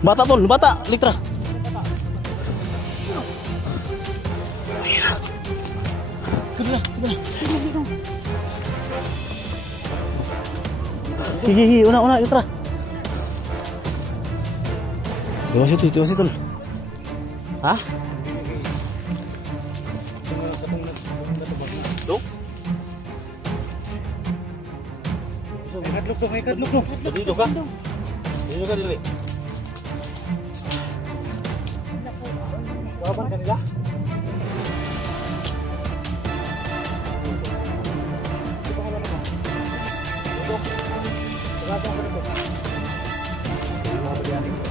Bata tol, bata, litra. Sige, una, litra. Diwas itu tol. Hah? Tuh? Ikut lu. Jadi juga. Ini juga dili. Kapan kanila?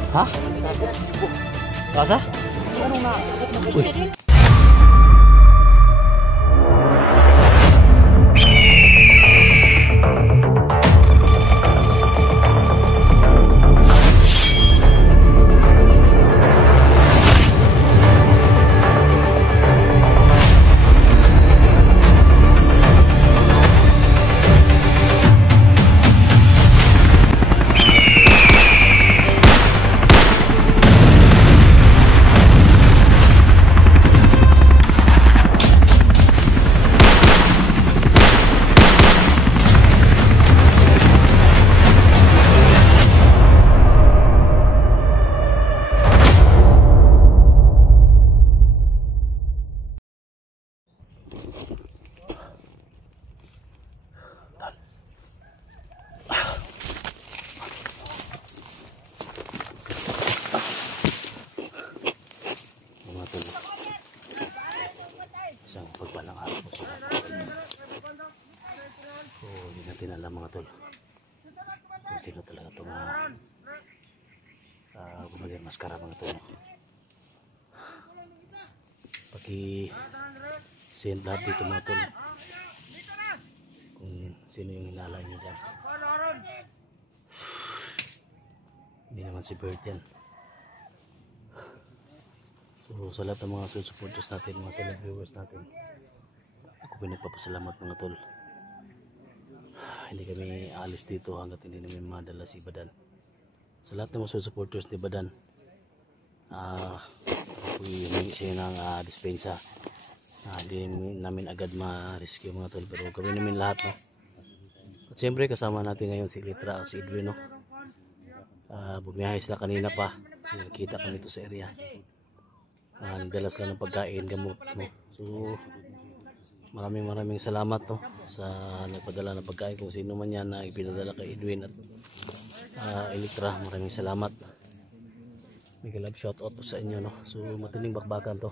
Hah? Rasa? Wih. Isang pagpalang araw po sa hindi natin alam mga tol kung sino talaga itong gumagay maskara mga tol. Paki-send lahat dito mga tol kung sino yung hinalay nyo dyan. Hindi naman si Bert yan. So sa lahat ng mga supporters natin, mga solid viewers natin, ako pinagpapasalamat mga tol. Hindi kami alis dito hanggat hindi namin madala si Badan. Sa lahat ng mga supporters ni Badan, humingi siya ng dispensa. Hindi namin agad ma-rescue mga tol, pero gawin namin lahat, no? At siyempre kasama natin ngayon si Litra, si Edwin, no? Bumiyahe sila kanina pa, nakita kami dito sa area. Nagdala sila ng pagkain, gamot, no? So maraming salamat, no, sa nagpadala ng pagkain, kung sino man yan na ipinadala kay Edwin at Elitra. Maraming salamat. Mega love shout out po sa inyo, no? So matinding bakbakan to.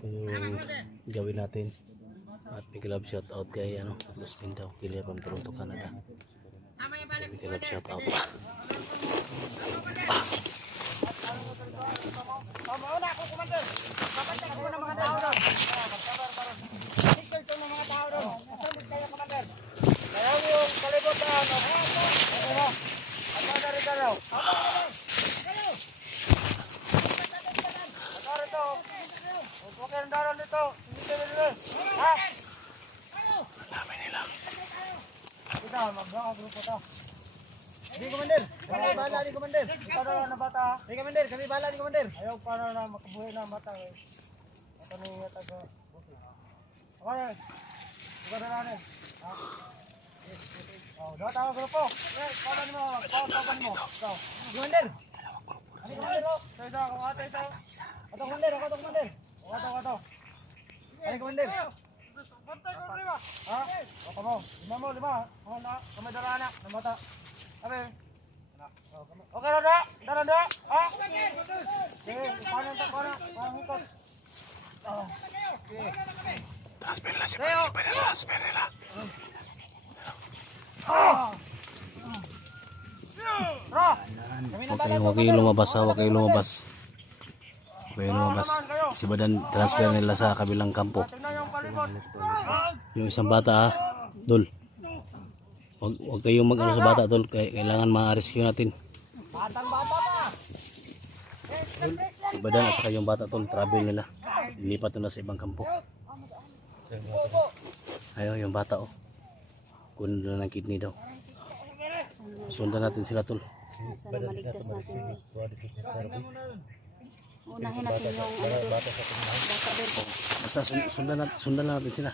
Ito yung gawin natin. At mega love shout out kay Los Pindaw, Kilia from Toronto, Canada. Mega love shout out. Mauna ako, Commander. Papatay ako ng mga tao doon. Picture ito ng mga tao doon. Nasambit kayo, Commander. Ayaw yung kalibutan. Ano? At mga narita raw. Kayo! At rito. Huwag kayong daron dito. Hindi nila. Ha? Dami nila. Kita, mag-grupo ito. Di, Commander. Kami bala ni Commander. Ikaw na bata. Di, Commander. Kami bala ni Commander. Ayaw para na makabuhay na bata. Ito na yung taga. Okay. Ikaw na natin. Daw tayo grupo. Paano mo? Paano mo? Commander. Ano Commander? Ito ako ate ito. Ito Commander. Ito Commander. Ito. Ay Commander. Bantay ko lima. Ha? Ito mo. Lima. Kami dala anak. Ng bata. Okay. Okay na da? Dara da? Ha? Okay. Paano ito? Paano ito? Transfer nila si Badan. Transfer nila. Huwag kayong lumabas, ha? Huwag kayong lumabas. Si Badan transfer nila sa kabilang kampo. Yung isang bata, ha? Dol. Huwag kayong mag-ano sa bata, Dol. Kailangan ma-rescue natin. Si Badan at saka yung bata, Dol, travel nila. Ilipat na sa ibang kampo. Ayaw yung bata, oh. Kunin na ng kidney daw. Sundan natin sila tol. Sana maligtas natin. Unahin natin yung ano doon. Bata doon. Basta sundan lang natin sila.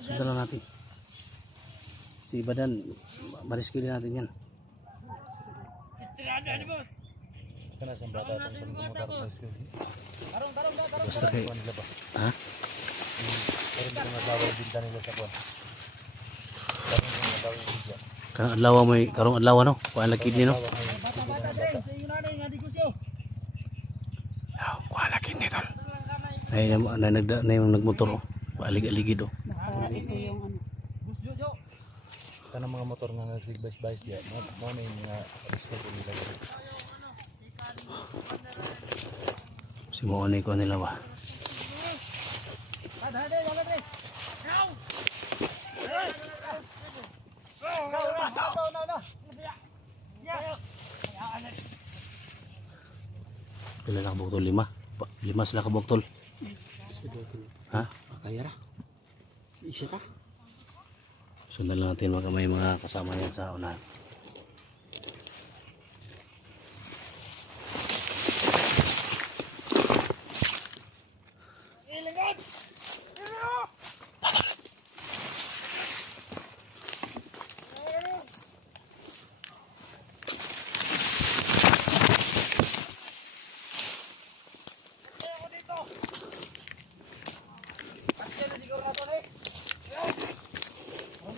Sundan lang natin. Si Ibadan, mariski din natin yan. Basta kayo. Ha? Karong adlaw mo, karong adlaw no? Kuan lagi ni no? Kuan lagi ni tol. Ay nagmotor oh. Alig-aligid oh. Ito yung ano. Kanang mga motor nga nagsigbas-bas diya, mo na yung mga risk nila. Si mo ni ko nila ba? Pila na kabuktol? 5? 5 sila kabuktol. Ha? Kaya ra. Isa ka? Sundan lang natin may mga kasama yan sa unahan.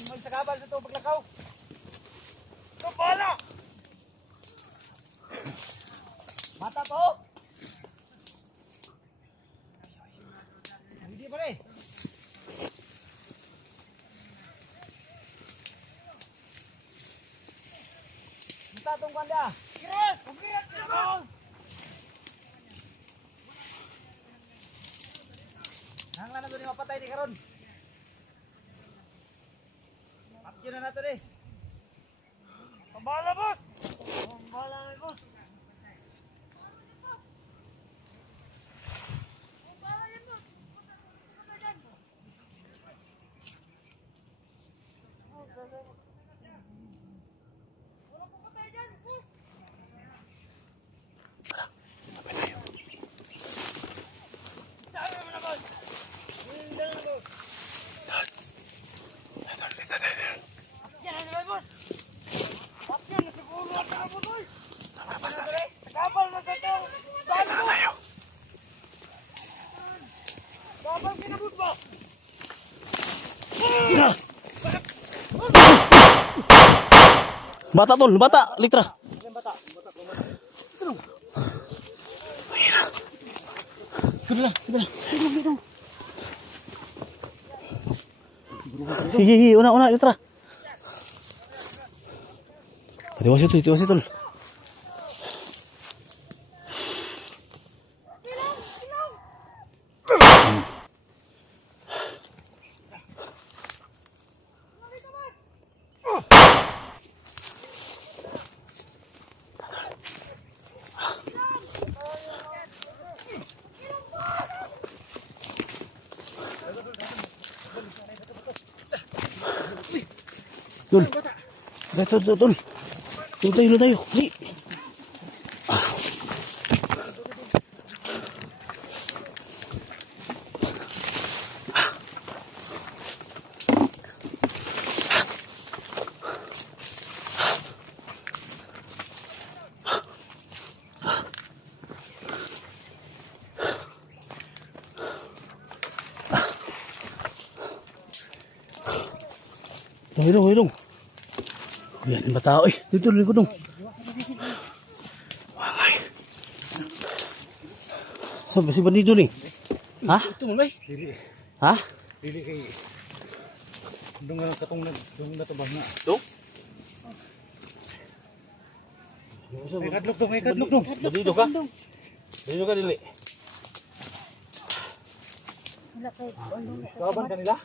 Magsagabal sa ito paglakaw. Ito pala! Mata po! Hindi pa rin. Mata itong kanda. Kiras! Kiras! Kiras! Nanglan na ito ni mapatay di karon. Yun na nato eh. Pambala boss! Pambala na boss! Bata tol, bata, litra. Sige, una, litra. Tiwas itu. Dul. Dul. Dul tayo. Dali. Hidung. Yan ba tao eh? Dito dong. Wangay. Sabi si bandido nih. Ha? Ito mo may. Ha? Dili kay. Dong nga katong dong na tabang na. Dong? May kadlok dong. Bandido ka? Bandido ka dili. Wala kayo. Kaban kanila?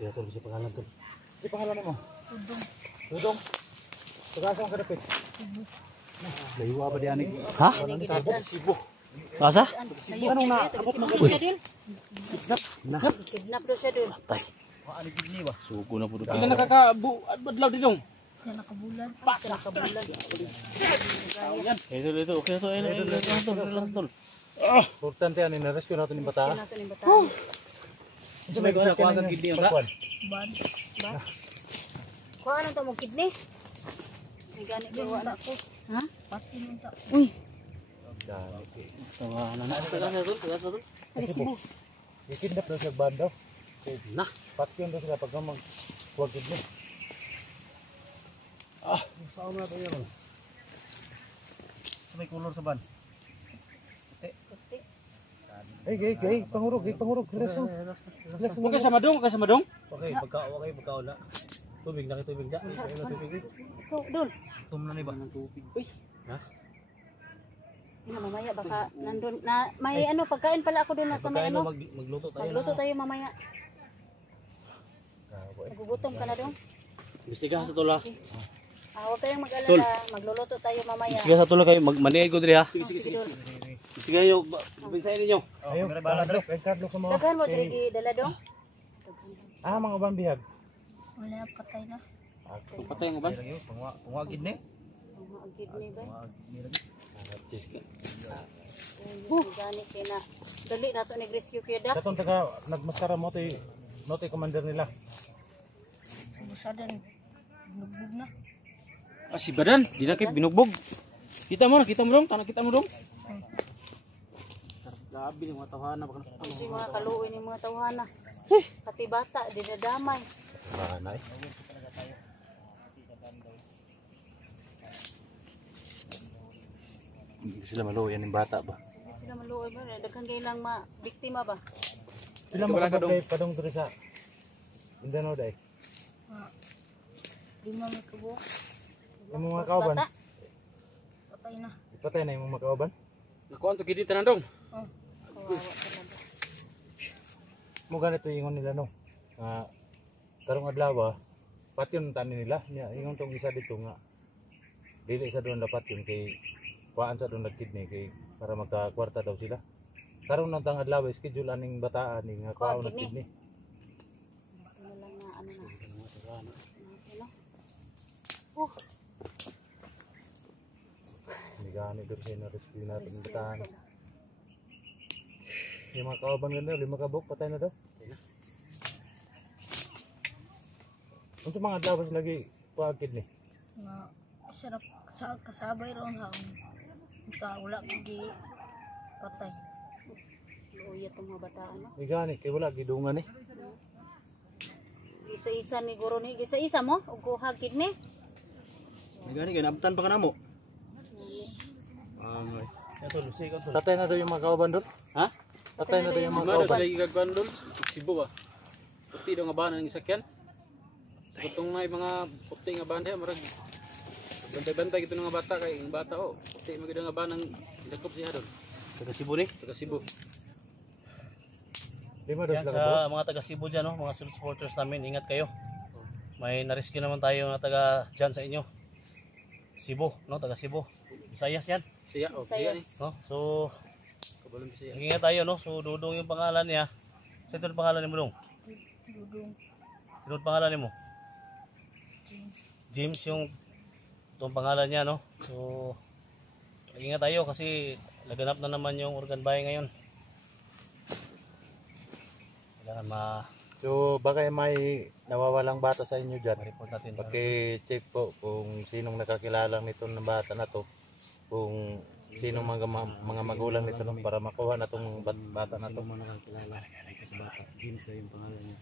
Siya tol, si pangalan tol. Si pangalan mo? Tudong. Pagasa ang kadapit. Laywa ba diyan ni? Ha? Sibo. Asa? Anong na? Kidnap daw siya dun. Patay. Paano kidney ba? Sugo na po doon. Ilan nakakabadlaw didong? Siya nakabulan. Ito, okay ito, lang tol. Importante yan, in-rescue natin yung bata. Nato ni bataan. Ito may gusto ko agad kidney yung Ban. Ban. Kuha nang to mo kidney. May gani gawa na ko. Ha? Pati mo ta. Uy, Tawanan na. Tagas tol. ali sibo. Ikidnap daw siya bando. Na. Patyon daw sila pag huwag kidney. Saan na tayo yan? Sa may kulor sa ban. Pangurog. Reso. Huwag kayo sa madong, Okay, pagkaula. Tubig na. Tubig. Ito, dol. Tum na ni ba? Uy. Ha? Ina mamaya baka nandun na may ano pagkain pala ako doon sa may ano. Magluto tayo. Magluto tayo mamaya. Nagugutom ka na doon. Bistiga sa tula. Huwag kayong mag-alala. Magluluto tayo mamaya. Bistiga sa tula kayo. Maniay ko diri ha. Sige. Bistiga nyo. Pinsayin ninyo. Ayaw, bala daw. Carlo sa mga. Daghan mo diri dala doon. Mga bambihag. Wala patay na. Patay ang uban. Pungwa kidney. Ang kidney ba? Oh. Gani kay na. Dali nato ni rescue kaya da. Katong taga nagmaskara mo tay commander nila. Busada ni. Bugbog na. Si Badan. Di na kayo binugbog. Kita mo dong. Tanah kita mo dong. Grabe yung mga tawhana. Kasi mga kaluoy ni mga tawhana. Pati bata, dinadamay. Banay. Hindi sila maluyan ng bata ba? Hindi sila maluoy ba? Daghan kayo lang biktima ba? Sila makapagay padong diri sa Mindanao day. Lima may kubo. Yung mga kauban. Bata. Patay na. Ipatay na yung mga kauban. Nakuha ito kiti tanan dong. Oh, kawawa talaga. Mo ganito ingon nila no. Karong adlaw patyon tanin nila nya ingon tong isa dito nga dili sa doon dapat yun kay kuan sa doon nagkidney kay para magkakwarta daw sila. Karong nang tang adlaw schedule aning bataan ning nga kuan na kidney. Ano lang na ano na. Ano? Hindi gani dito siya na-rescue natin yung bataan. Yung mga kauban ganda, 5 kabuk, patay na daw. Unsa mga adlaw lagi kuan kidney? Nga sarap sa kasabay ron ha. Wala gigi patay. Luya tong mga bata ano. Hindi gani kay wala gidungan ni. Isa-isa ni guro ni, isa-isa mo ug kuha kidney. May gani kay nabtan pa ka namo. Ito, lusi ka to. Patay na daw yung mga kauban doon? Ha? Patay na daw yung mga Mga kauban. sila gagawin doon. Sibo ba? Puti daw nga ba ng sakyan? Itong may mga puti nga ba marag bantay-bantay ito nga bata kay ang bata puti maganda nga ba ng dakop siya doon. Taga Cebu ni? Taga Cebu. Lima daw Yan sila sa kabuk. mga taga Cebu dyan, no? Mga supporters namin, ingat kayo. May na-rescue naman tayo na taga dyan sa inyo. Cebu, no? Taga Cebu. Visayas yan. Siya, Visayas. no? So, ingat tayo, no? So, Dudong yung pangalan niya. So, ito yung pangalan ni mo, Dong? Dudong. Ito yung pangalan ni mo? James yung itong pangalan niya, no? So, ingat tayo kasi laganap na naman yung organ buying ngayon. Kailangan So baka may nawawalang bata sa inyo dyan. ma-report natin. Paki-check po kung sinong nakakilala nito ng bata na to. Kung sinong mga magulang nito no, para makuha na tong bata na to. Sino mo nakakilala ito sa bata? James daw yung pangalan niya.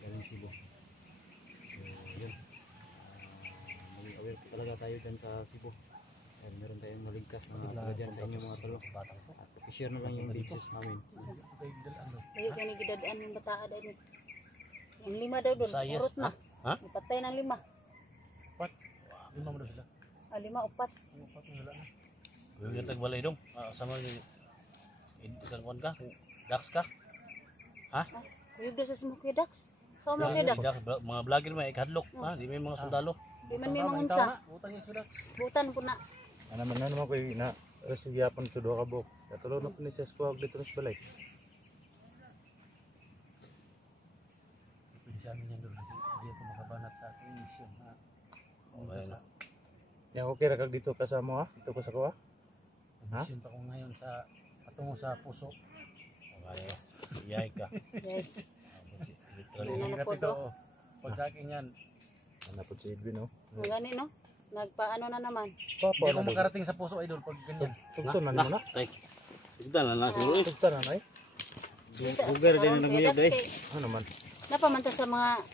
Galing Cebu. So, yun. Maging aware talaga tayo dyan sa Cebu. At meron tayong maligtas na taga dyan sa inyo mga talo. I-share na lang yung videos namin. Ay gani gidadaan yung bata dahil. Ang 5 daw doon. Visayas, Urot na. ha? Patay ng 5. Lima mo daw sila. 5 upat. Yung yung tagbalay dong. Sama yung isang kuwan ka? Dax ka? Kuyog daw sa smoky ducks. Sa mo kay ducks. Mga vlogger may ikadlok. Di may mga sundalo. Di man may mangunsa. Butan po na. Ano naman ko na resugyapon to do ka buk. Katulo na po ni siya squawag dito sa balay. sa amin yan doon kasi hindi ako makabanat sa aking mission na Okay na. Yang okay ra kag dito kasama ha? Dito ko sa kuha? Ha? mission pa ko ngayon sa patungo sa puso. Okay, iyay ka. Yes. Literally, Ano na hirap po ito. to? Pag sa akin yan, Ano po si Edwin oh. Ang gani no? Nagpaano na naman. Papa hindi ako na makarating sa puso idol pag ganyan. Tugton na mo na. Tay, tignan na lang siguro. Tugton na ay. Bugar din ang naguyab day. Ano man? Napamanta sa mga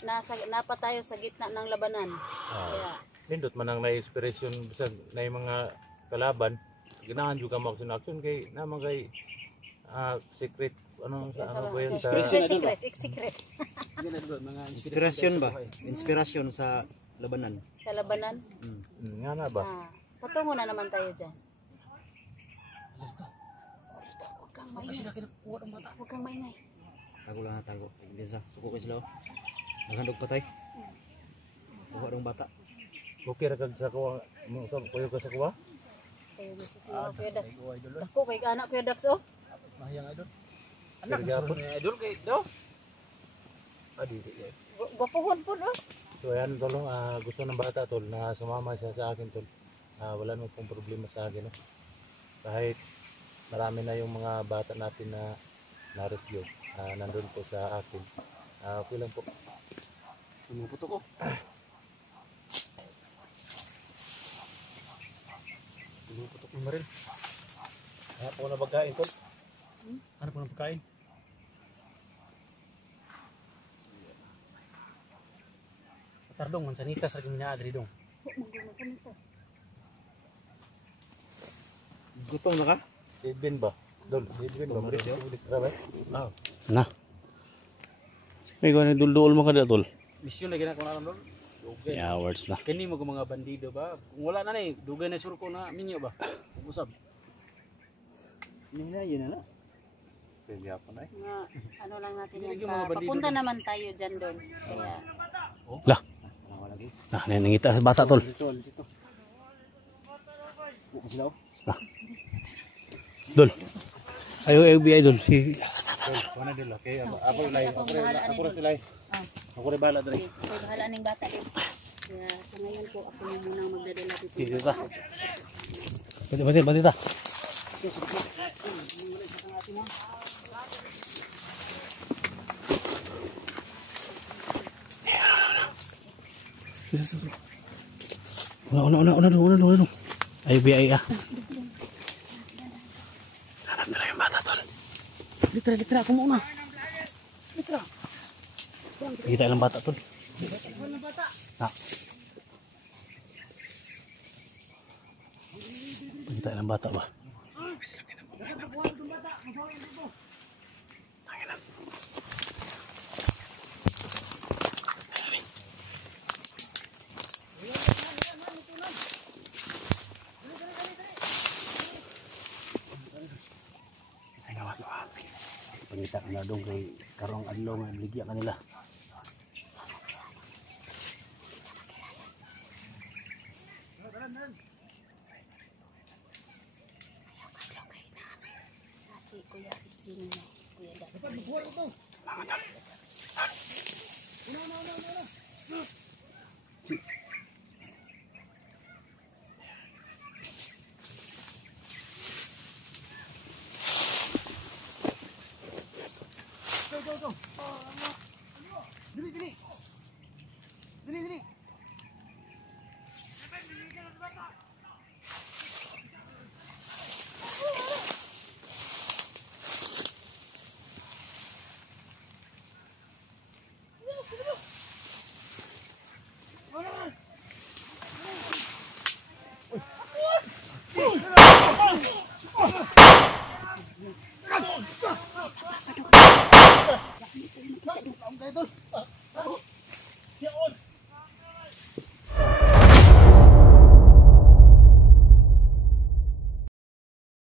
napa tayo sa gitna ng labanan. Kaya Nindot man ang na-inspiration bisag na mga kalaban. Ganahan juga mo action kay naman kay secret ano sa ano ba yun sa secret Inspirasyon ba? Inspirasyon sa labanan. sa labanan. nga na ba? Patungo na naman tayo dyan. Huwag kang maingay. Huwag kang maingay. Tago lang na tago. Bisa, suko ko sila. Naghandog patay. Kuha dong bata. Okay ra kag sa kuha mo sa kuya ka sa kuha? Tayo masisiyaw Kuya Dax. Ay, idol. Ako kay anak Kuya Dax oh. Mahiyang idol. Anak, Anak, idol kay do. Adi. Gwapuhon po no. So ayan tol, gusto ng bata tol na sumama siya sa akin tol. Wala naman pong problema sa akin. No? Kahit marami na yung mga bata natin na na-rescue, nandun po sa akin. Okay lang po. Pumuputok ko. Pumuputok mo rin. Kaya po na pagkain tol. Ano po ng pagkain? Tardong, mansanitas lagi niya adri dong. Gutom na ka? Edwin ba? Dol, Edwin ba? Maris yun? Na. May gani dul-dul mo kada tol. Mission lagi na ko na doon. Dugay. Yeah, words na. Kani mo mga bandido ba? Kung wala na ni, dugay na surko na minyo ba? Usab. Yun na. Kaya po na eh. Nga, ano lang natin Hindi yan yung mga pa. bandido Papunta din. naman tayo dyan doon. Kaya Wala lagi. Nangita sa bata tol. Ritual dito. Buka sila. Dol. Ayo FBI dol. Si Kuha na dila. Kaya ako ako na bahala ako ni rin sila. Ako rin bahala dali. okay, bahala ng bata din. Kaya sa ngayon po ako na munang magdadala dito. dito ta. Bati ta. Una dong. FBI ah. Hanap nila yung bata tol. Litra ako muna. Kita ilang bata tol. Kita ilang bata ba? Pangita ka na doon kay karong adlaw nga ligya kanila. Si Kuya Christine na. Kuya Dax. Dili.